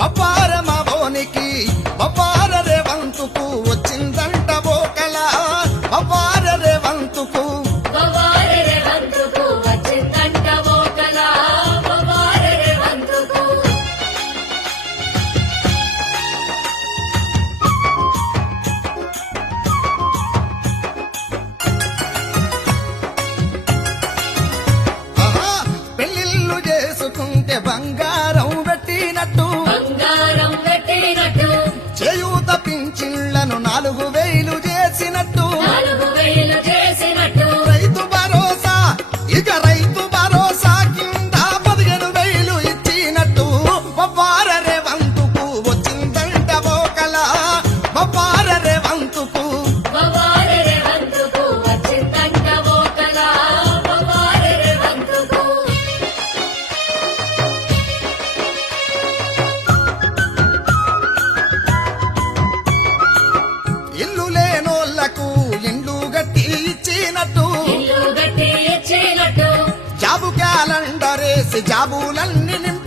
బపార మోనికి బపార రేవంతుకు వచ్చిందంట బోకల బపార రేవంతుకు పెళ్ళిళ్ళు చేసుకుంది పింఛన్లను వేలు చేసినట్టు క్యాలెండర్ వేసి జాబులన్నీ నింపి